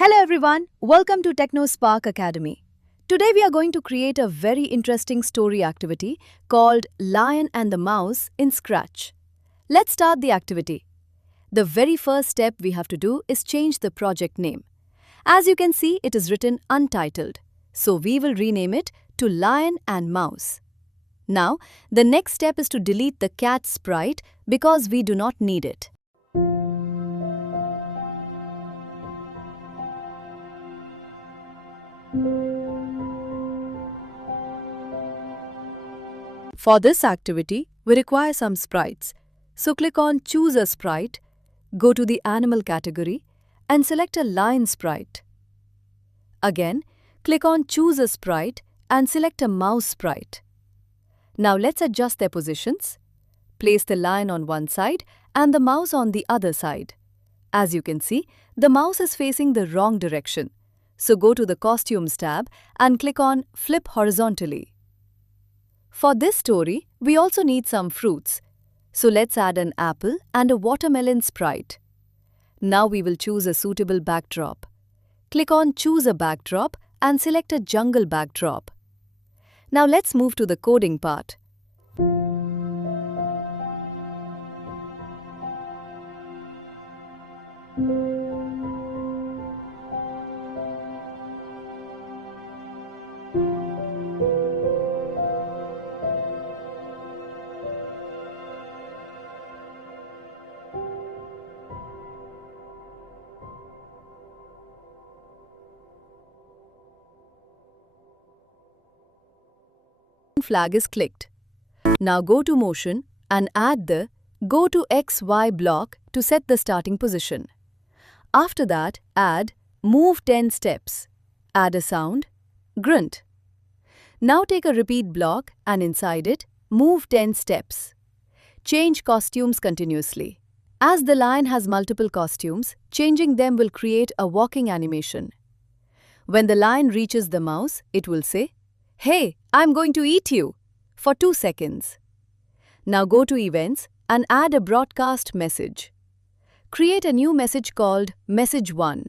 Hello everyone, welcome to TechnoSpark Academy. Today we are going to create a very interesting story activity called Lion and the Mouse in Scratch. Let's start the activity. The very first step we have to do is change the project name. As you can see, it is written untitled, so we will rename it to Lion and Mouse. Now, the next step is to delete the cat sprite because we do not need it. For this activity, we require some sprites. So click on Choose a Sprite, go to the Animal category and select a lion sprite. Again, click on Choose a Sprite and select a mouse sprite. Now let's adjust their positions. Place the lion on one side and the mouse on the other side. As you can see, the mouse is facing the wrong direction. So go to the Costumes tab and click on Flip Horizontally. For this story, we also need some fruits. So let's add an apple and a watermelon sprite. Now we will choose a suitable backdrop. Click on Choose a Backdrop and select a jungle backdrop. Now let's move to the coding part. Flag is clicked. Now go to Motion and add the Go to XY block to set the starting position. After that, add Move 10 steps. Add a sound, grunt. Now take a repeat block and inside it, move 10 steps. Change costumes continuously. As the lion has multiple costumes, changing them will create a walking animation. When the lion reaches the mouse, it will say, "Hey, I'm going to eat you," for 2 seconds. Now go to Events and add a broadcast message. Create a new message called Message 1.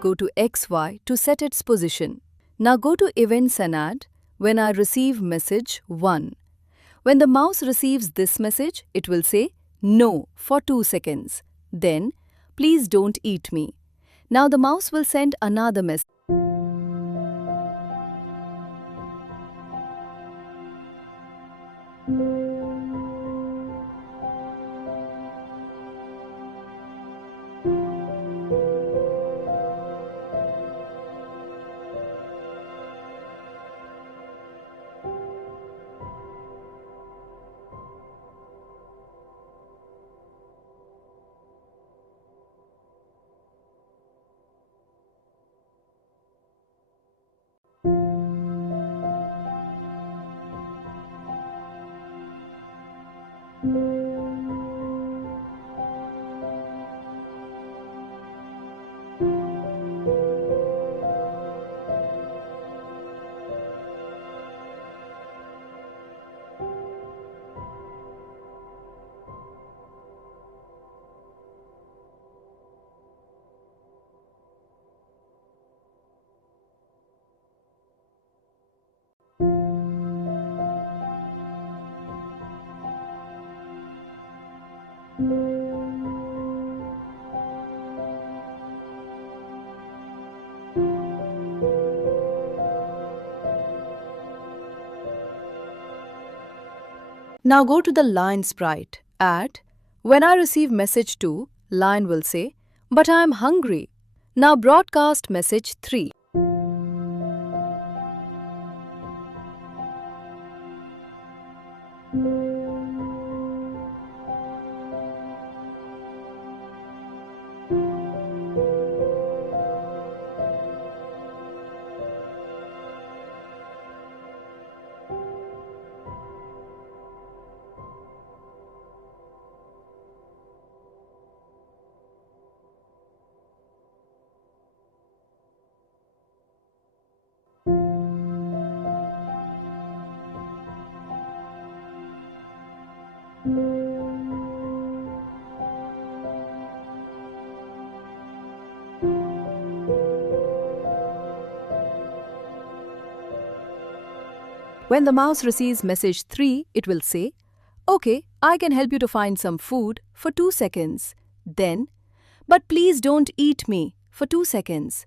Go to XY to set its position. Now go to Events and add When I receive message 1. When the mouse receives this message, it will say No for 2 seconds. Then, please don't eat me. Now the mouse will send another message. Now go to the line sprite. When I receive message 2, line will say, but I am hungry. Now broadcast message 3. When the mouse receives message 3, it will say, okay, I can help you to find some food for 2 seconds. Then, but please don't eat me for 2 seconds.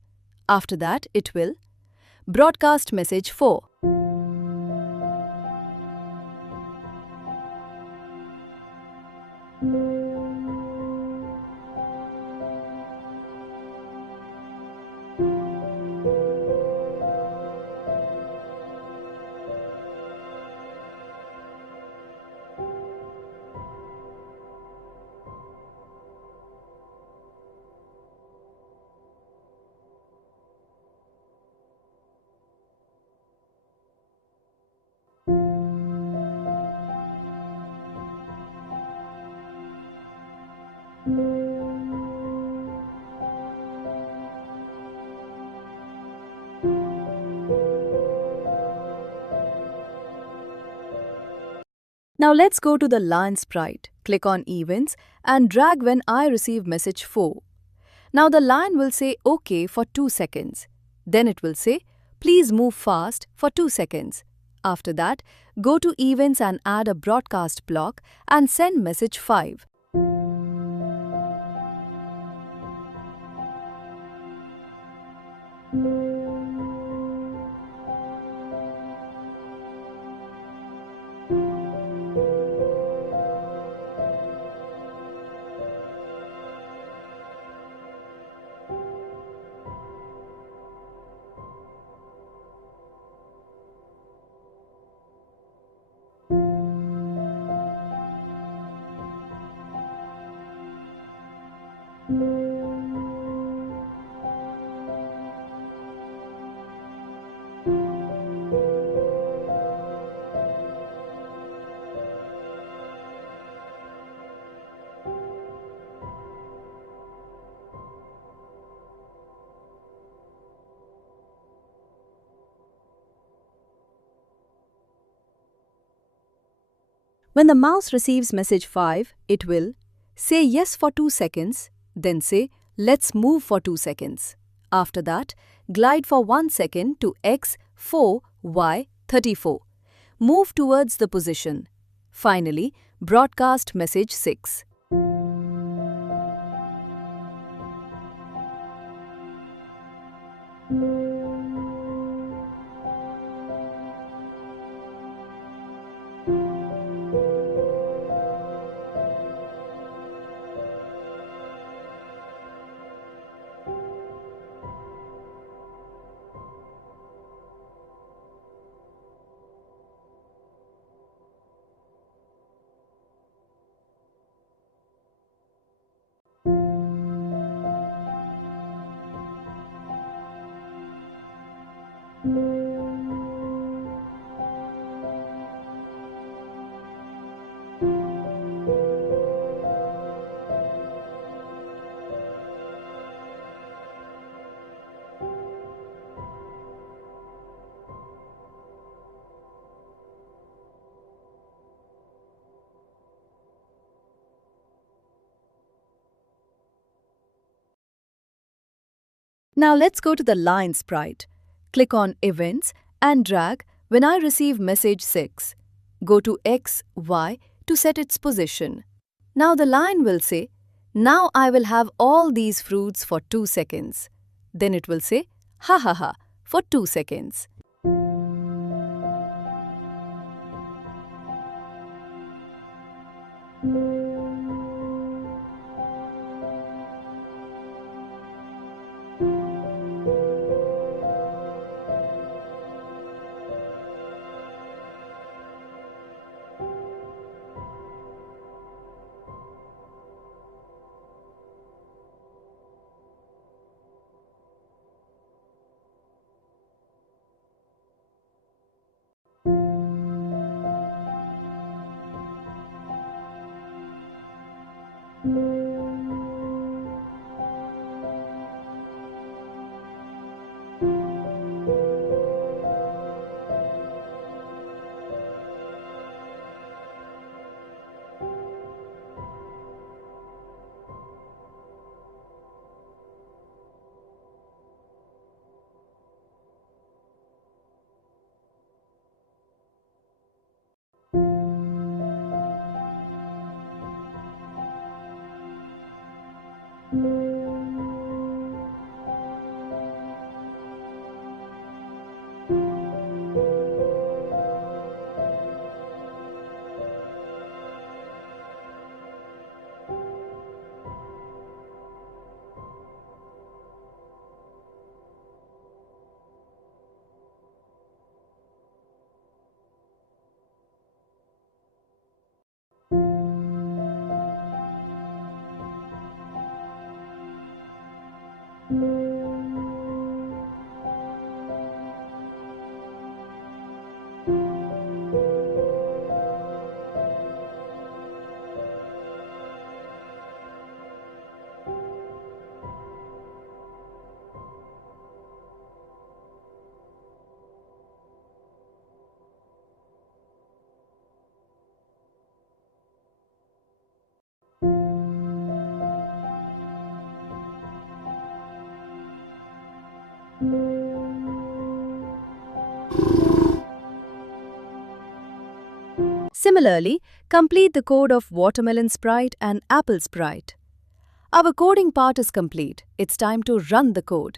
After that, it will broadcast message 4. Now let's go to the line sprite. Click on events and drag when I receive message 4. Now the line will say OK for 2 seconds. Then it will say please move fast for 2 seconds. After that, go to events and add a broadcast block and send message 5. When the mouse receives message 5, it will say yes for 2 seconds, then say let's move for 2 seconds. After that, glide for 1 second to X 4 Y 34. Move towards the position. Finally, broadcast message 6. Now let's go to the line sprite. Click on Events and drag when I receive message 6. Go to X, Y to set its position. Now the line will say, now I will have all these fruits for 2 seconds. Then it will say, ha ha ha, for 2 seconds. Similarly, complete the code of watermelon sprite and apple sprite. Our coding part is complete. It's time to run the code.